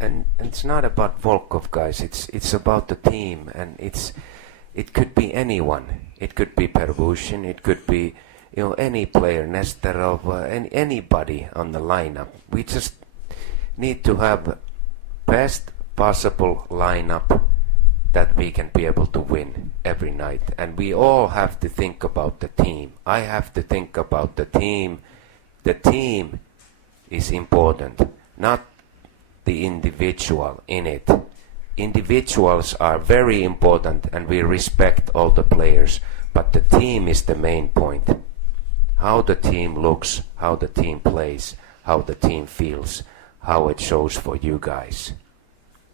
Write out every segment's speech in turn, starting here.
And it's not about Volkov, guys. It's about the team, and it could be anyone. It could be Pervushin. It could be any player, Nesterov, anybody on the lineup. We just need to have best possible lineup that we can be able to win every night. And we all have to think about the team. I have to think about the team. The team is important, not the individual in it. Individuals are very important and we respect all the players, but the team is the main point. How the team looks, how the team plays, how the team feels, how it shows for you guys.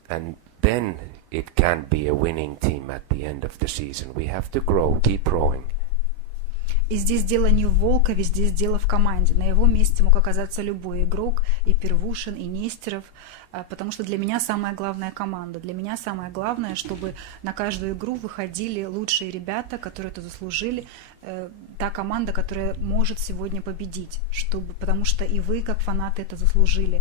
And then it can be a winning team at the end of the season. We have to grow, keep growing. И здесь дело не в Волкове, здесь дело в команде. На его месте мог оказаться любой игрок, и Первушин, и Нестеров, потому что для меня самая главная команда. Для меня самое главное, чтобы на каждую игру выходили лучшие ребята, которые это заслужили, та команда, которая может сегодня победить, потому что и вы, как фанаты, это заслужили.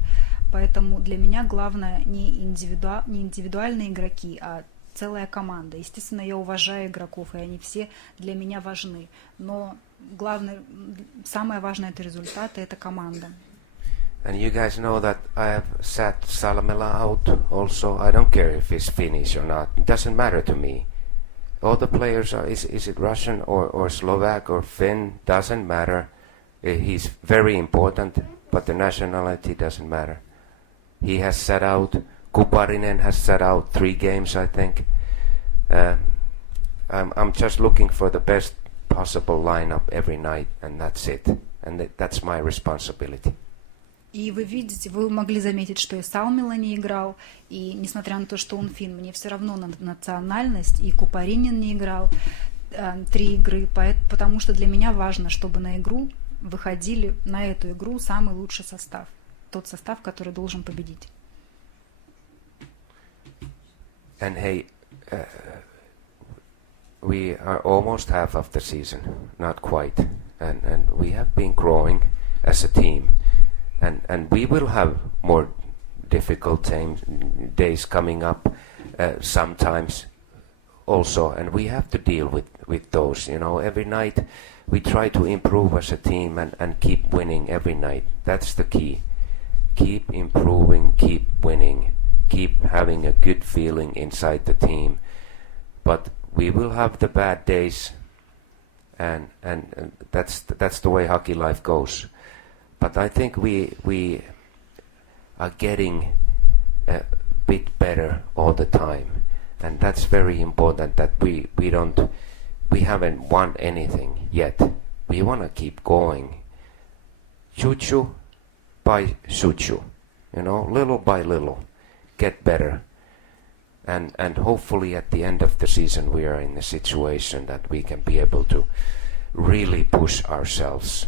Поэтому для меня главное не индивидуальные игроки, а целая команда. Естественно, я уважаю игроков, и они все для меня важны. Но самое важное это результаты, это команда. And you guys know that I have sat Salmela out also. I don't care if he's Finnish or not. It doesn't matter to me. All the players are, is it Russian or Slovak or Finn, doesn't matter. He's very important, but the nationality doesn't matter. He has sat out. Kuparinen has sat out 3 games, I think. I'm just looking for the best possible lineup every night, and that's it. And that's my responsibility. И вы могли заметить, что и Салмила не играл, и несмотря на то, что он финн, мне все равно на национальность, и Купаринин не играл 3 игры, потому что для меня важно, чтобы на эту игру самый лучший состав, тот состав, который должен победить. And hey, we are almost half of the season, not quite, and we have been growing as a team, and we will have more difficult days coming up sometimes also, and we have to deal with those. Every night we try to improve as a team and keep winning every night. That's the key. Keep improving, keep winning. Keep having a good feeling inside the team, but we will have the bad days, and that's the way hockey life goes. But I think we are getting a bit better all the time, and that's very important. That we haven't won anything yet. We want to keep going, chuchu by chuchu, little by little. Get better, and hopefully at the end of the season we are in a situation that we can be able to really push ourselves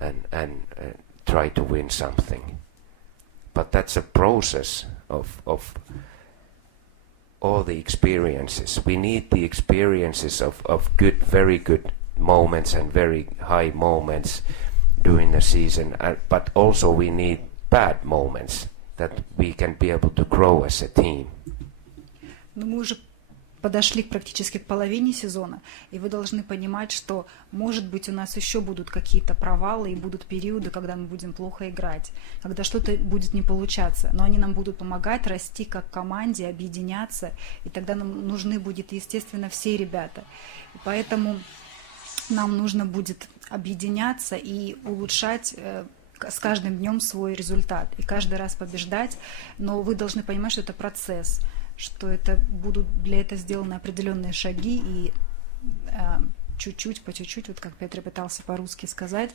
and try to win something. But that's a process of all the experiences. We need the experiences of very good moments and very high moments during the season, but also we need bad moments that we can be able to grow as a team. Но мы уже подошли практически к половине сезона, и вы должны понимать, что, может быть, у нас еще будут какие-то провалы и будут периоды, когда мы будем плохо играть, когда что-то будет не получаться, но они нам будут помогать расти как команде, объединяться, и тогда нам нужны будут, естественно, все ребята. И поэтому нам нужно будет объединяться и улучшать с каждым днем свой результат и каждый раз побеждать, но вы должны понимать, что это процесс, что это будут для этого сделаны определенные шаги и чуть-чуть, по чуть-чуть, вот как Петри пытался по-русски сказать,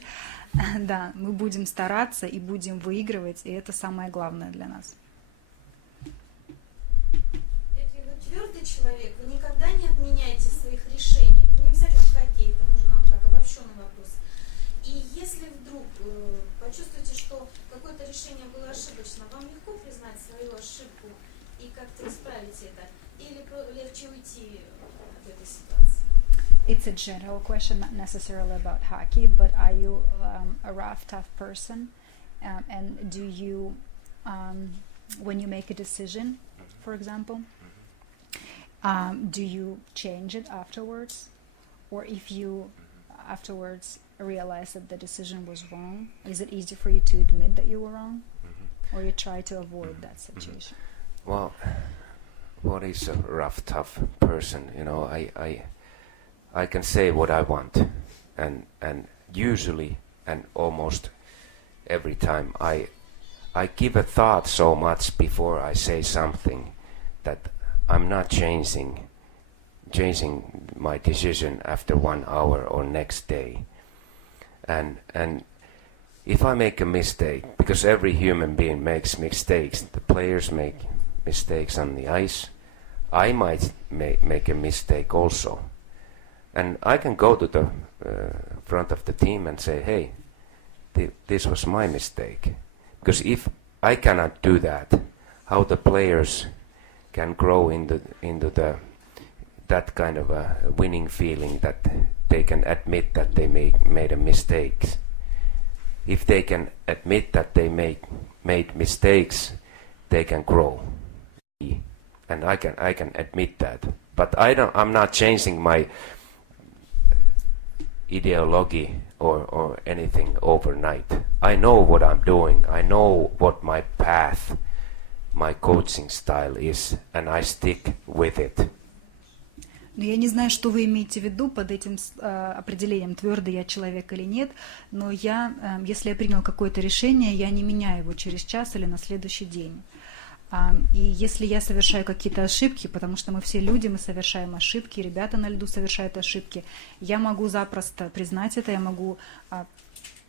да, мы будем стараться и будем выигрывать, и это самое главное для нас. Петри, вы твердый человек, вы никогда не отменяете своих решений, это не обязательно в хоккее, это можно так обобщенный вопрос. И если вдруг почувствуете, что какое-то решение было ошибочно, вам легко признать свою ошибку и как-то исправить это? Или легче уйти от этой ситуации? It's a general question, not necessarily about hockey, but are you a rough, tough person? And do you when you make a decision, for example, do you change it afterwards? Or if you afterwards realize that the decision was wrong, is it easy for you to admit that you were wrong? Or you try to avoid that situation? Well, what is a rough, tough person? I can say what I want, and usually and almost every time I give a thought so much before I say something that I'm not changing my decision after 1 hour or next day. And if I make a mistake, because every human being makes mistakes, the players make mistakes on the ice, I might make a mistake also. And I can go to the front of the team and say, hey, this was my mistake. Because if I cannot do that, how the players can grow into that kind of a winning feeling that they can admit that they made a mistake. If they can admit that they made mistakes, they can grow. And I can admit that. But I'm not changing my ideology or anything overnight. I know what I'm doing. I know what my path, my coaching style is, and I stick with it. Но я не знаю, что вы имеете в виду под этим определением, твердый я человек или нет, но если я принял какое-то решение, я не меняю его через час или на следующий день. И если я совершаю какие-то ошибки, потому что мы все люди, мы совершаем ошибки, ребята на льду совершают ошибки, я могу запросто признать это, я могу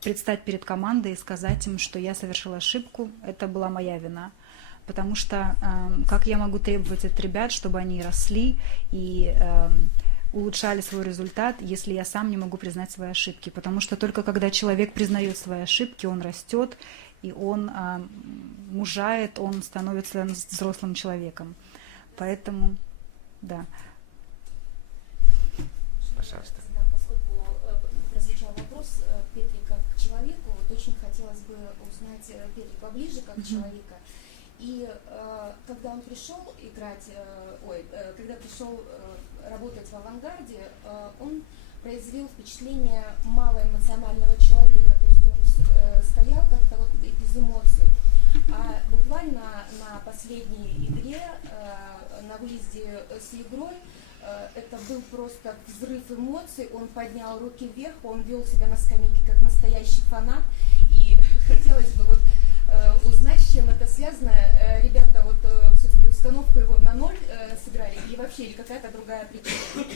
предстать перед командой и сказать им, что я совершил ошибку, это была моя вина. Потому что как я могу требовать от ребят, чтобы они росли и улучшали свой результат, если я сам не могу признать свои ошибки? Потому что только когда человек признает свои ошибки, он растет, и он мужает, он становится взрослым человеком. Поэтому, да. Пожалуйста. Поскольку прозвучал вопрос Петри как к человеку, вот очень хотелось бы узнать Петри поближе как человека. И когда он пришел когда пришел работать в «Авангарде», он произвел впечатление малоэмоционального человека, то есть он стоял как-то вот без эмоций. А буквально на последней игре, на выезде с игрой, это был просто взрыв эмоций, он поднял руки вверх, он вел себя на скамейке как настоящий фанат, и хотелось бы вот узнать, с чем это связано. Ребята вот все-таки установку его на 0 сыграли, или вообще или какая-то другая причина?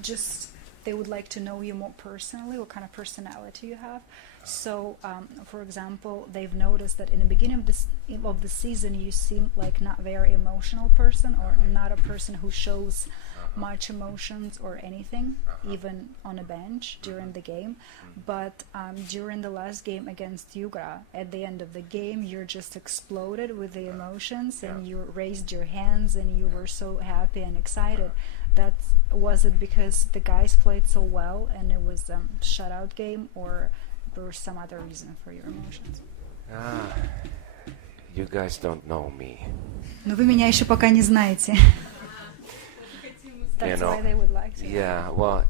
Just they would like to know you more personally, what kind of personality you have. So, for example, they've noticed that in the beginning of the season you seem like not very emotional person, or not a person who shows much emotions or anything, even on a bench during the game. But during the last game against Yugra, at the end of the game, you just exploded with the emotions, and you raised your hands, and you were so happy and excited. Was it because the guys played so well and it was a shutout game, or there was some other reason for your emotions? You guys don't know me. Но вы меня еще пока не знаете. That's why they would like to. Yeah, well,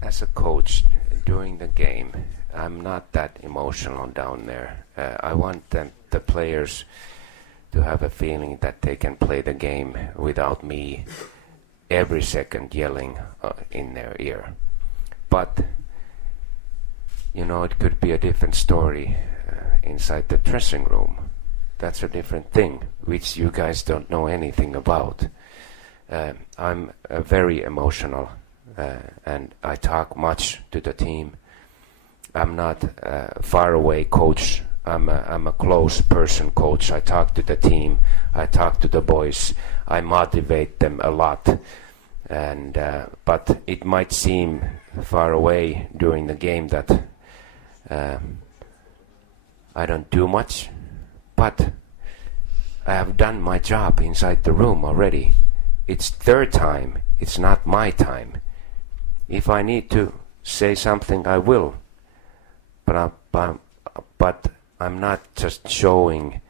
as a coach during the game, I'm not that emotional down there. I want the players to have a feeling that they can play the game without me every second yelling in their ear. But, it could be a different story inside the dressing room. That's a different thing, which you guys don't know anything about. I'm very emotional, and I talk much to the team. I'm not a far away coach. I'm a close person coach. I talk to the team. I talk to the boys. I motivate them a lot. And but it might seem far away during the game that I don't do much, but I have done my job inside the room already. It's their time. It's not my time. If I need to say something, I will. But I'm not just showing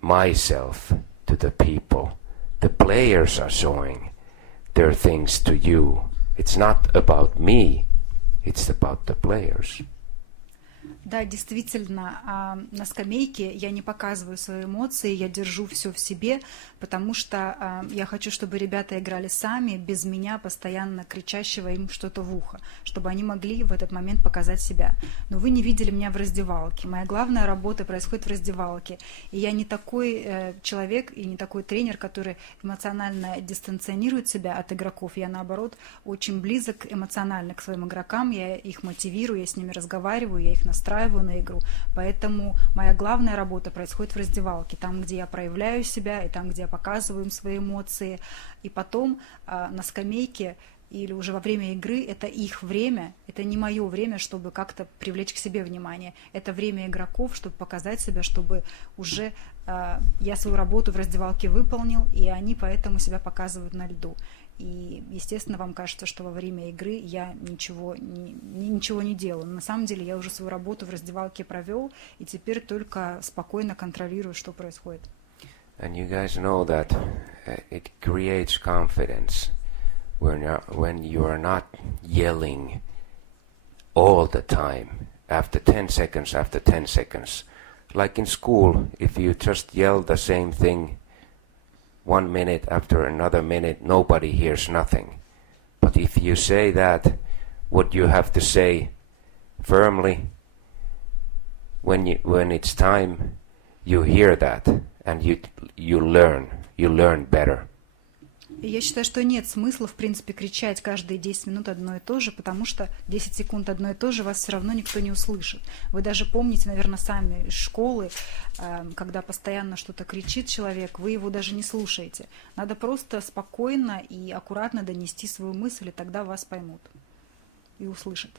myself to the people. The players are showing their things to you. It's not about me, it's about the players. Да, действительно, на скамейке я не показываю свои эмоции, я держу все в себе, потому что я хочу, чтобы ребята играли сами, без меня, постоянно кричащего им что-то в ухо, чтобы они могли в этот момент показать себя. Но вы не видели меня в раздевалке. Моя главная работа происходит в раздевалке. И я не такой человек и не такой тренер, который эмоционально дистанционирует себя от игроков. Я, наоборот, очень близок эмоционально к своим игрокам, я их мотивирую, я с ними разговариваю, я их настраиваю на игру. Поэтому моя главная работа происходит в раздевалке, там, где я проявляю себя, и там, где я показываю им свои эмоции. И потом на скамейке или уже во время игры это их время, это не мое время, чтобы как-то привлечь к себе внимание. Это время игроков, чтобы показать себя, чтобы уже я свою работу в раздевалке выполнил, и они поэтому себя показывают на льду. И, естественно, вам кажется, что во время игры я ничего не делаю. Но на самом деле я уже свою работу в раздевалке провел, и теперь только спокойно контролирую, что происходит. And you guys know that it creates confidence when you are not yelling all the time, after 10 seconds. Like in school, if you just yell the same thing 1 minute after another minute, nobody hears nothing. But if you say that, what you have to say firmly, when it's time, you hear that, and you learn better. И я считаю, что нет смысла, в принципе, кричать каждые 10 минут одно и то же, потому что 10 секунд одно и то же вас все равно никто не услышит. Вы даже помните, наверное, сами из школы, когда постоянно что-то кричит человек, вы его даже не слушаете. Надо просто спокойно и аккуратно донести свою мысль, и тогда вас поймут и услышат.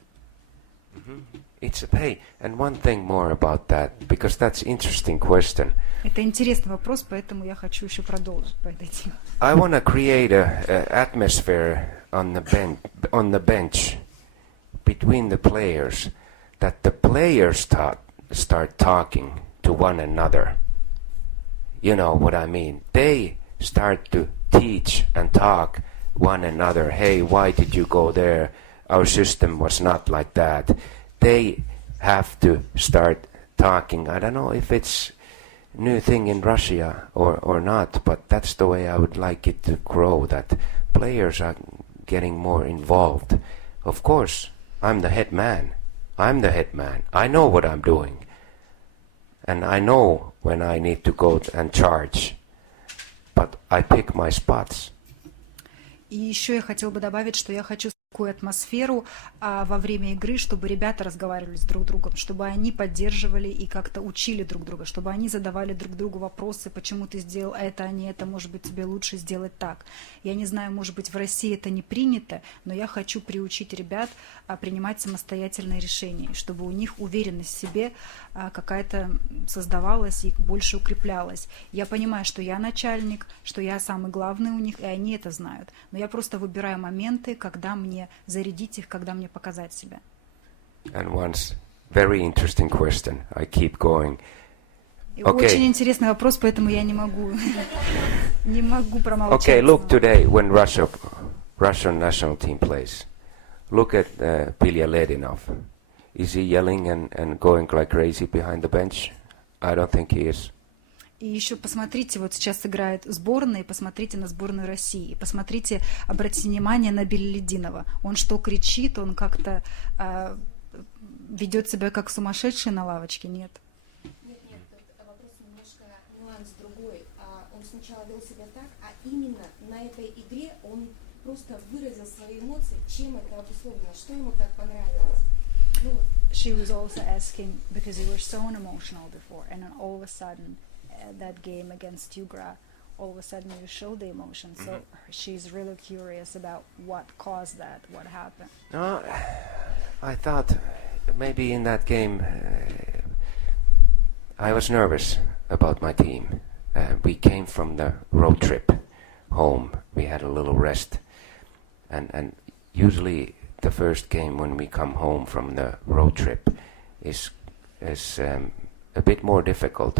Hey, and one thing more about that, because that's interesting question. Это интересный вопрос, поэтому я хочу еще продолжить по этой теме. I want to create a atmosphere on the bench between the players, that the players start talking to one another. You know what I mean? They start to teach and talk one another. Hey, why did you go there? Our system was not like that. They have to start talking. I don't know if it's a new thing in Russia or not, but that's the way I would like it to grow, that players are getting more involved. Of course, I'm the head man. I know what I'm doing. And I know when I need to go and charge. But I pick my spots. И еще я хотела бы добавить, что я хочу такую атмосферу во время игры, чтобы ребята разговаривали с друг другом, чтобы они поддерживали и как-то учили друг друга, чтобы они задавали друг другу вопросы, почему ты сделал это, а не это, может быть, тебе лучше сделать так. Я не знаю, может быть, в России это не принято, но я хочу приучить ребят принимать самостоятельные решения, чтобы у них уверенность в себе какая-то создавалась и больше укреплялась. Я понимаю, что я начальник, что я самый главный у них, и они это знают. Но я просто выбираю моменты, когда мне зарядить их, когда мне показать себя. And once, very interesting question. I keep going. Okay. Очень интересный вопрос, поэтому я не могу промолчать. Okay, look today when Russian national team plays. Look at Pilya Ledinov. Is he yelling and going like crazy behind the bench? I don't think he is. И еще посмотрите, вот сейчас играет сборная, и посмотрите на сборную России, и посмотрите, обратите внимание на Белелединова. Он что, кричит, он как-то ведет себя как сумасшедший на лавочке? Нет. Нет, тут вопрос немножко нюанс другой. Он сначала вел себя так, а именно на этой игре он просто выразил свои эмоции, чем это обусловлено, что ему так понравилось. She was also asking, because you were so emotional before, and then all of a sudden, that game against Yugra, all of a sudden you showed the emotion. So she's really curious about what caused that, what happened. I thought maybe in that game I was nervous about my team. We came from the road trip home. We had a little rest. And usually the first game when we come home from the road trip is is a bit more difficult,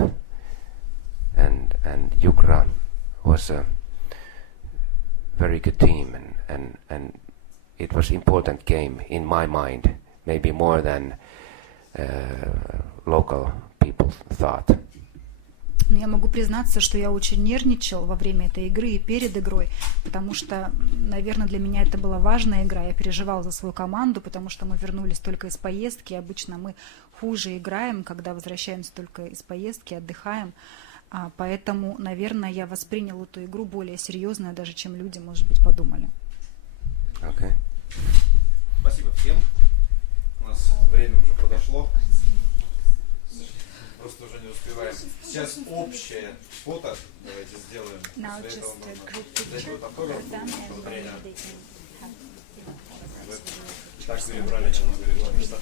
and Jukra was a very good team, and it was important game in my mind, maybe more than local people thought. Но я могу признаться, что я очень нервничал во время этой игры и перед игрой, потому что, наверное, для меня это была важная игра. Я переживал за свою команду, потому что мы вернулись только из поездки. Обычно мы хуже играем, когда возвращаемся только из поездки, отдыхаем. Поэтому, наверное, я воспринял эту игру более серьезно, даже чем люди, может быть, подумали. Okay. Спасибо всем. У нас время уже подошло. Просто уже не успеваем. Сейчас общее фото давайте сделаем. После этого можно взять вот автограф. Так перебрали немного регламента.